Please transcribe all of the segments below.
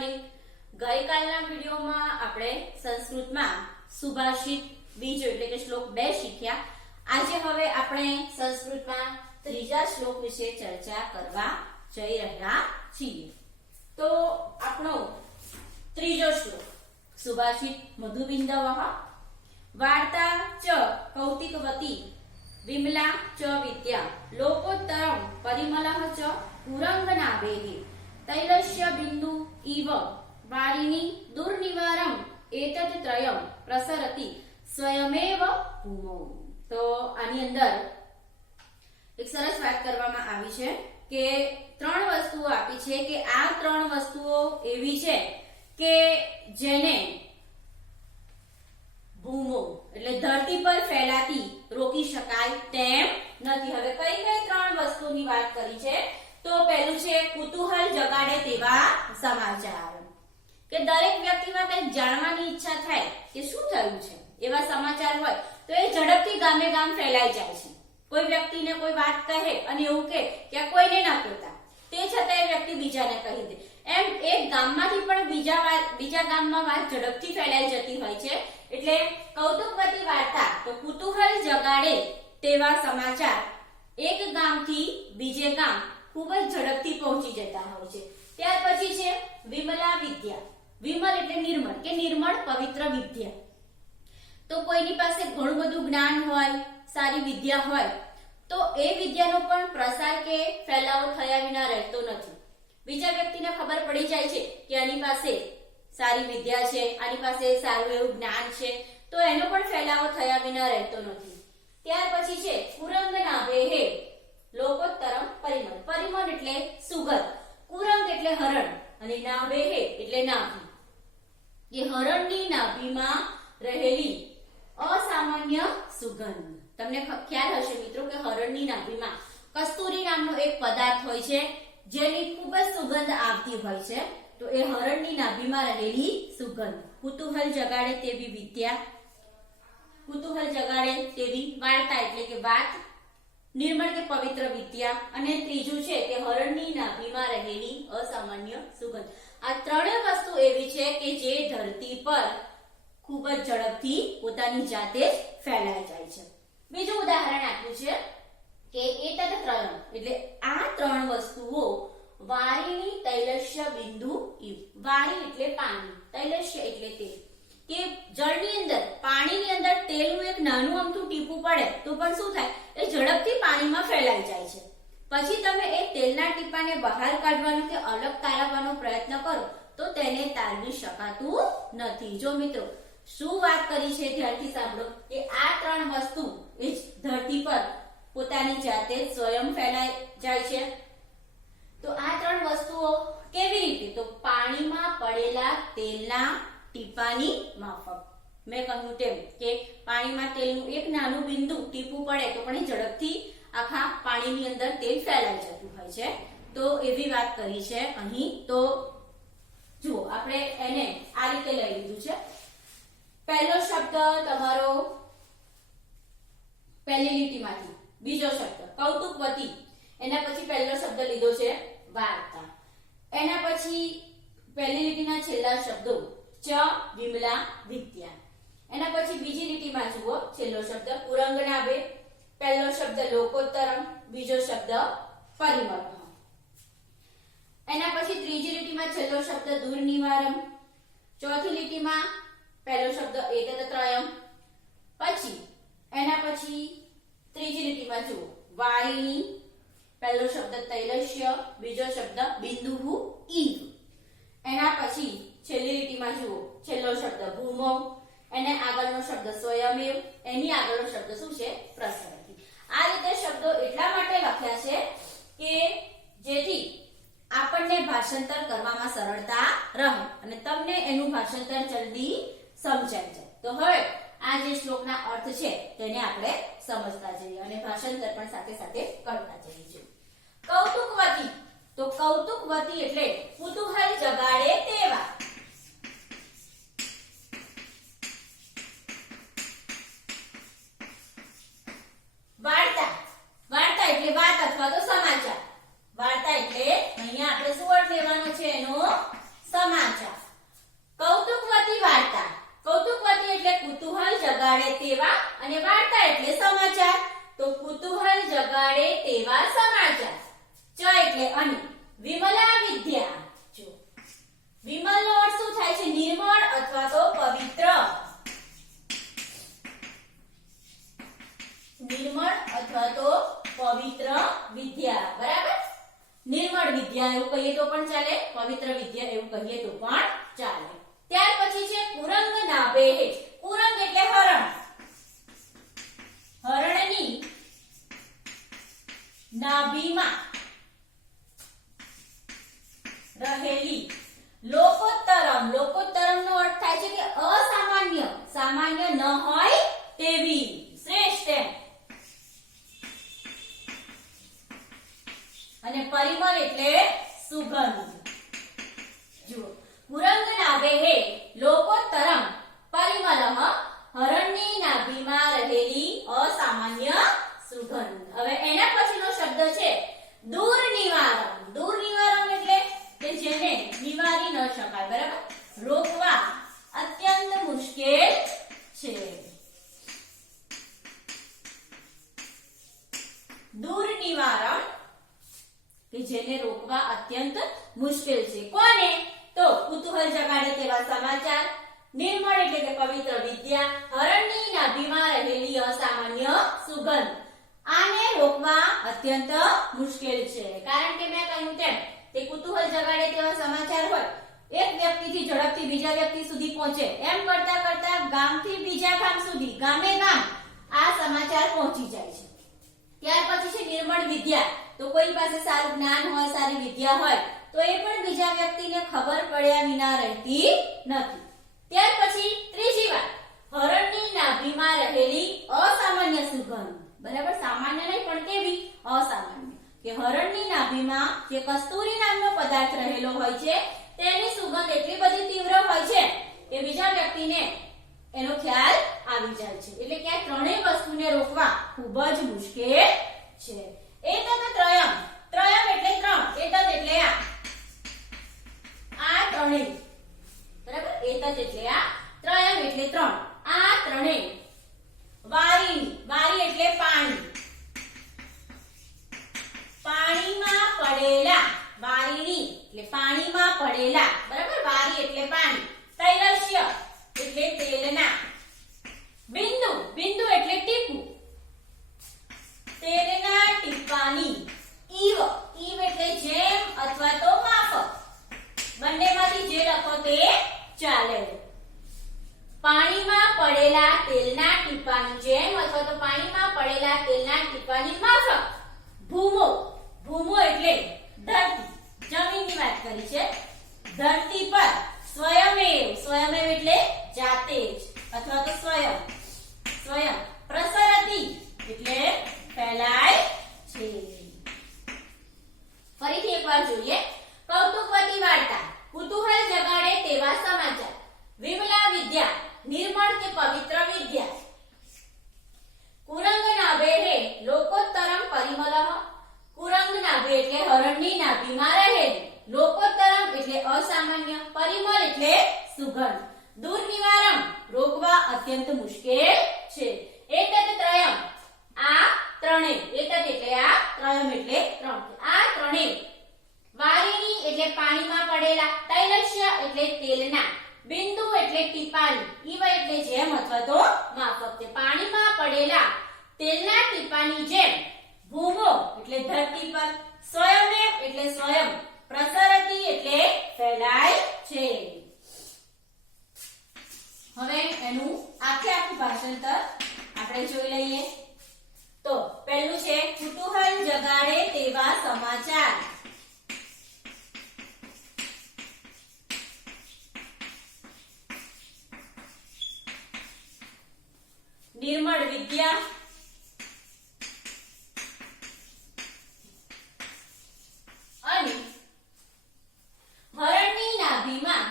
Morning. ગઈકાલના વિડિયોમાં આપણે સંસ્કૃતમાં સુભાષિત બીજો એટલે કે શ્લોક 2 શીખ્યા। આજે હવે આપણે સંસ્કૃતમાં ત્રીજા શ્લોક વિશે ચર્ચા કરવા જઈ રહ્યા છીએ। તો આપણો ત્રીજો શ્લોક સુભાષિત મધુબિંદવઃ વાર્તા ચ કૌતિકવતી વિમલા ચ વિદ્યા લોકોત્તરમ પરિમલઃ ચ પુરંગનાભેઃ તૈલસ્ય બિંદુ ઇવ વારિણી દુર્નિવારમ એતત ત્રયમ પ્રસરતિ સ્વયમેવ ભૂમૌ। તો આની અંદર એક સરસ વાત કરવામાં આવી છે કે ત્રણ વસ્તુઓ આપી છે કે આ ત્રણ વસ્તુઓ એવી છે કે જેને ભૂમો એટલે ધરતી પર ફેલાતી રોકી શકાય તેમ નથી। હવે કઈ કઈ ત્રણ વસ્તુની વાત કરી છે તો પહેલું છે કુતૂહલ જગાડે તેવા સમાચાર કે દરેક વ્યક્તિમાં કંઈક જાણવાની ઈચ્છા થાય કે શું થયું છે એવા સમાચાર હોય તો એ ઝડપથી ગામે ગામ ફેલાઈ જાય છે। કોઈ વ્યક્તિને કોઈ વાત કહે અને એવું કે કોઈને ના કહેતા તે છતાં એ વ્યક્તિ બીજાને કહી દે એમ એક ગામમાંથી પણ બીજા ગામમાં વાત ઝડપથી ફેલાઈ જતી હોય છે। એટલે કૌતુકવતી વાર્તા તો કુતૂહલ જગાડે તેવા સમાચાર એક ગામથી બીજે ગામ ખૂબ જ ઝડપથી પહોંચી જતા હોય છે। ત્યાર પછી છે વિમલા વિદ્યા। વિમલ એટલે નિર્મળ કે નિર્મળ પવિત્ર વિદ્યા। તો કોઈની પાસે ઘણું બધું જ્ઞાન હોય સારી વિદ્યા હોય તો એ વિદ્યાનો પણ પ્રસાર કે ફેલાવો થયા વિના રહેતો નથી। બીજા વ્યક્તિને ખબર પડી જાય છે કે આની પાસે સારી વિદ્યા છે આની પાસે સારું એવું જ્ઞાન છે તો એનો પણ ફેલાવો થયા વિના રહેતો નથી। ત્યાર પછી છે પુરંગનાભેઃ લોકોત્તરમ પરિમલ। પરિમલ એટલે સુગંધ, કુરંગ એટલે હરણ અને નાભેઃ એટલે નાભી। એ હરણની નાભીમાં રહેલી અસામાન્ય સુગંધ। તમને ખ્યાલ હશે મિત્રો કે હરણની નાભીમાં કસ્તુરી નામનો એક પદાર્થ હોય છે જેની ખૂબ જ સુગંધ આવતી હોય છે। તો એ હરણની નાભીમાં રહેલી સુગંધ। કુતૂહલ જગાડે તેવી વિદ્યા, કુતૂહલ જગાડે તેવી વાર્તા એટલે કે વાત, નિર્મળ કે પવિત્ર વિદ્યા અને ત્રીજું છે કે હરણની નાભીમાં રહેલી અસામાન્ય સુગંધ। આ ત્રણેય વસ્તુ એવી છે કે જે ધરતી પર ખૂબ જ ઝડપથી પોતાની જાતે જ ફેલાઈ જાય છે। બીજું ઉદાહરણ આપ્યું છે કે એતદ ત્રયમ એટલે આ ત્રણ વસ્તુઓ વારિણી તૈલસ્ય બિંદુ ઇવ। વારી એટલે પાણી, તૈલસ્ય એટલે તેલ કે જળની અંદર પાણીની અંદર તેલનું એક નાનું અમથું ટીપું પડે તો પણ શું થાય એ ઝડપથી પાણીમાં ફેલાઈ જાય છે। પછી તમે એ તેલના ટીપાને બહાર કાઢવાનો કે અલગ તારવવાનો પ્રયત્ન કરો તો તેને તારવી શકાતું નથી। જો મિત્રો શું વાત કરી છે ધ્યાનથી સાંભળો કે આ ત્રણ વસ્તુ એ ધરતી પર પોતાની જાતે સ્વયં ફેલાઈ જાય છે। તો આ ત્રણ વસ્તુઓ કેવી રીતે તો પાણીમાં પડેલા તેલના ટીપાની માફક। મેં કહ્યું તેમ કે પાણીમાં તેલનું એક નાનું બિંદુ ટીપું પડે તો પણ ઝડપથી આખા પાણીની અંદર તેલ ફેલાઈ જતું હોય છે। તો એવી વાત કરી છે અહીં। તો જુઓ આપણે એને આ રીતે લઈ લીધું છે। પહેલો શબ્દ તમારો પહેલી લીટીમાંથી, બીજો શબ્દ કૌતુકવતી, એના પછી પહેલો શબ્દ લીધો છે વાર્તા, એના પછી પહેલી લીટીના છેલ્લા શબ્દો ચ વિમલા વિદ્યા, એના પછી બીજી લીટીમાં જુઓ છેલ્લો શબ્દ પુરંગનાભેઃ, પહેલો શબ્દ લોકોત્તરમ, બીજો શબ્દ પરિમલઃ, એના પછી ત્રીજી લીટીમાં છેલ્લો શબ્દ દુર્નિવારમ, ચોથી લીટીમાં પહેલો શબ્દ એતદ ત્રયમ, પછી એના પછી ત્રીજી લીટીમાં જુઓ વારિણી, પહેલો શબ્દ તૈલસ્ય, બીજો શબ્દ બિંદુઃ ઇવ, એના પછી છેલ્લી લીટીમાં જુઓ છેલ્લો શબ્દ ભૂમૌ, એને આગળનો શબ્દ સ્વયમેવ, એની આગળનો શબ્દ શું છે પ્રસરતિ। આ રીતે શબ્દો એટલા માટે લખ્યા છે કે જેથી આપણને ભાષાંતર કરવામાં સરળતા રહે અને તમને એનું ભાષાંતર જલ્દી સમજાઈ જાય। તો હવે આ જે શ્લોકના અર્થ છે તેને આપણે સમજતા જઈએ અને ભાષાંતર પણ સાથે સાથે કરતા જઈએ। કૌતુકવતી તો કૌતુકવતી એટલે કુતૂહલ જગાડે તેવા। વાર્તા, વાર્તા એટલે વાત અથવા તો સમાચાર। વાર્તા એટલે અહીંયા આપણે શું અર્થ લેવાનો છે એનો સમાચાર. કૌતુકવતી વાર્તા. કૌતુકવતી એટલે કુતૂહલ જગાડે તેવા અને વાર્તા એટલે સમાચાર. તો કુતૂહલ જગાડે તેવા સમાચાર. ચ એટલે અને. વિમલા વિદ્યા. જો વિમલ નો અર્થ શું થાય છે? નિર્મળ અથવા તો પવિત્ર. નિર્મળ અથવા તો પવિત્ર વિદ્યા. બરાબર? નિર્મળ વિદ્યા એવું કહીએ તો પણ ચાલે, પવિત્ર વિદ્યા એવું કહીએ તો પણ ચાલે. ત્યાર પછી છે કુરંગ નાભેહે. કુરંગ એટલે હરણ. હરણની નાભીમાં રહેલી લોકોત્તરમ. લોકોત્તરમ નો અર્થ થાય છે કે અસામાન્ય, સામાન્ય ન હોય તેવી, શ્રેષ્ઠ એમ. અને પરિમળ એટલે સુગંધ. જુઓ, કુરંગ નાભેહે લોકોત્તરમ પરિમલઃ. હરણની નાભીમાં રહેલી અસામાન્ય સુગંધ. હવે એના પછીનો શબ્દ છે દૂર નિવારણ. દૂર નિવારણ એટલે કે જેને નિવારી ન શકાય. બરાબર? રોકવા અત્યંત મુશ્કેલ છે. દૂર નિવારણ કે જેને રોકવા અત્યંત મુશ્કેલ છે. કોને? તો કુતૂહલ જગાડે તેવા સમાચાર, નિર્મળ એટલે કે પવિત્ર વિદ્યા, હરણની નાભીમાં રહેલી અસામાન્ય સુગંધ. આને રોકવા અત્યંત મુશ્કેલ છે. કારણ કે મેં કહ્યું તેમ તે કુતૂહલ જગાડે તેવા સમાચાર હોય. એક વ્યક્તિથી ઝડપથી બીજા વ્યક્તિ સુધી પહોંચે, એમ કરતા કરતા ગામથી બીજા ગામ સુધી, ગામે ગામ આ સમાચાર પહોંચી જાય છે. ત્યાર પછી છે નિર્મળ વિદ્યા. તો કોઈ પાસે સારું જ્ઞાન હોય, સારી વિદ્યા હોય તો એ પણ બીજા વ્યક્તિને ખબર પડ્યા વિના રહેતી નથી. ત્યાર પછી ત્રીજી વાત, હરણની નાભીમાં રહેલી અસામાન્ય સુગંધ. બરાબર? સામાન્ય નહીં પણ કેવી? અસામાન્ય. કે હરણની નાભીમાં જે કસ્તુરી નામનો પદાર્થ રહેલો હોય છે તેની સુગંધ એટલી બધી તીવ્ર હોય છે કે બીજા વ્યક્તિને એનો ખ્યાલ આવી જાય છે. એટલે કે આ ત્રણેય વસ્તુને રોકવા ખૂબ જ મુશ્કેલ છે. એતત ત્રયમ. ત્રયમ એટલે ત્રણ. એતત એટલે આ ત્રણેય. બરાબર? એતત એટલે આ, ત્રયમ એટલે ત્રણ. આ ત્રણેય. વારીની. વારી એટલે પાણી. પાણીમાં પડેલા. વારીની એટલે પાણીમાં પડેલા. બરાબર? વારી એટલે પાણી. તૈલસ્ય એટલે તેલના. બિંદુ. બિંદુ એટલે ટીપું. તેલના ટીપાની. ઈવ. ઈવ એટલે જેમ અથવા તો માફક. બંનેમાંથી જે લખો તે ચાલે. પાણીમાં પડેલા તેલના ટીપાની જેમ અથવા તો પાણીમાં પડેલા તેલના ટીપાની માફક. ભૂમો. ભૂમો એટલે ધરતી, જમીનની વાત કરી છે. ધરતી પર સ્વયમેવ. સ્વયમેવ એટલે જાતે જ અથવા તો સ્વયં. સ્વયં. પ્રસરતી એટલે ફેલાય છે. ફરીથી એકવાર જોઈએ. કૌતુકવતી વાર્તા, કુતૂહલ જગાડે તેવા સમાચાર, વિમલા વિદ્યા, નિર્મળ કે પવિત્ર વિદ્યા. કુરંગ નાભેહે લોકોત્તરમ પરિમલઃ. કુરંગ નાભે એટલે હરણની નાભીમાં રહેલી. લોકોત્તરમ એટલે અસામાન્ય. પરિમળ એટલે સુગંધ. દૂર નિવારણ રોકવા અત્યંત મુશ્કેલ છે. એતત ત્રયમ. આ ત્રણેય. એતત એટલે આ, ત્રયમ એટલે ત્રણ. આ ત્રણેય. વારીની એટલે પાણીમાં પડેલા. તૈલસ્ય એટલે તેલના. બિંદુ એટલે ટીપાની. ઈવ એટલે જેમ અથવા તો માફક. તે પાણીમાં પડેલા તેલના ટીપાની જેમ. ભૂમો એટલે ધરતી પર. સ્વયમેવ એટલે સ્વયં. પ્રસરતી એટલે ફેલાય છે. હવે એનું આખું ભાષાંતર આપણે જોઈ લઈએ. તો પહેલું છે કુતૂહલ જગાડે તેવા સમાચાર. નિર્મળ વિદ્યા. અને હરણની નાભીમાં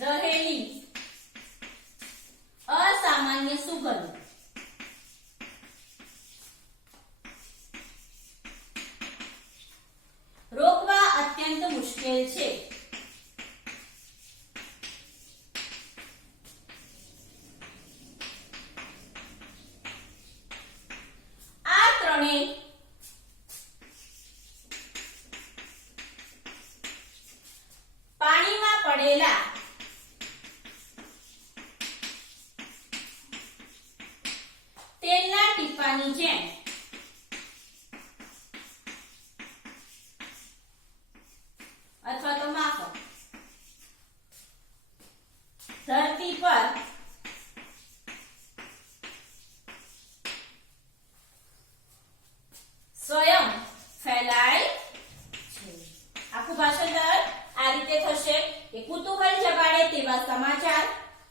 રહેલી અસામાન્ય સુગંધ. ટીપાની જેમ અથવા તો માફક ધરતી પર સ્વયં ફેલાય છે. આખું ભાષાંતર આ રીતે થશે કે કુતૂહલ જગાડે તેવા સમાચાર,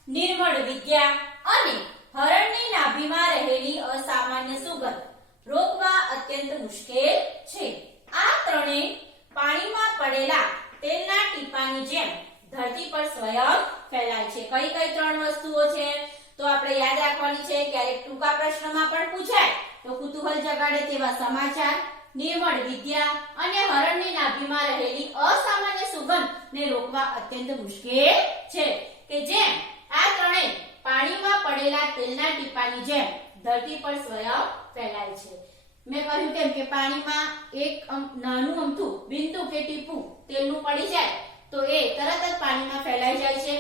નિર્મળ વિદ્યા અને હરણની નાભીમાં રહેલી અસામાન્ય સુગંધ રોકવા અત્યંત મુશ્કેલ છે. આ ત્રણેય પાણીમાં પડેલા તેલના ટીપાની જેમ ધરતી પર સ્વયં ફેલાય છે. કઈ કઈ ત્રણ વસ્તુઓ છે તો આપણે યાદ રાખવાની છે. ક્યારેક ટૂંકા પ્રશ્નમાં પણ પૂછાય તો કુતૂહલ જગાડે તેવા સમાચાર, નિર્મળ વિદ્યા અને હરણની નાભીમાં રહેલી અસામાન્ય સુગંધને રોકવા અત્યંત મુશ્કેલ છે. કે જેમ આ ત્રણેય પાણીમાં પડેલા તેલના ટીપાની જેમ ધરતી પર સ્વયં ફેલાય છે. મેં કહ્યું તેમ કે પાણીમાં એક નાનું અમથું બિંદુ કે ટીપું તેલનું પડી જાય તો એ તરત જ પાણીમાં ફેલાઈ જાય છે.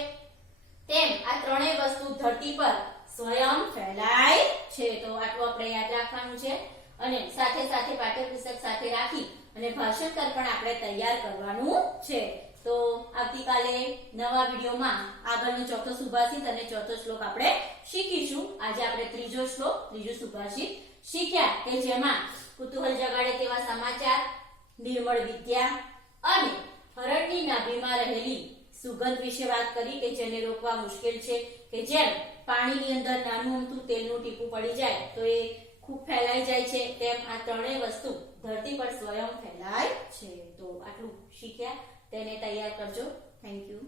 તેમ આ ત્રણેય વસ્તુ ધરતી પર સ્વયં ફેલાય છે. તો આટલું આપણે યાદ રાખવાનું છે અને સાથે સાથે પાઠ્યપુસ્તક સાથે રાખી અને ભાષાંતર પણ આપણે તૈયાર કરવાનું છે. તો આવતીકાલે નવા વિડીયોમાં આગળનો ચોથો સુભાષિત અને ચોથો શ્લોક આપણે શીખીશું. આજે આપણે ત્રીજો શ્લોક, ત્રીજું સુભાષિત શીખ્યા કે જેમાં કુતૂહલ જગાડે તેવા સમાચાર, નિર્મળ વિદ્યા અને હરણની નાભીમાં રહેલી સુગંધ વિશે વાત કરી કે જેને રોકવા મુશ્કેલ છે. કે જેમ પાણીની અંદર નાનું અમથું તેલનું ટીપું પડી જાય તો એ ખૂબ ફેલાઈ જાય છે, તેમ આ ત્રણેય વસ્તુ ધરતી પર સ્વયં ફેલાય છે. તો આટલું શીખ્યા, તેને તૈયાર કરજો. Thank you.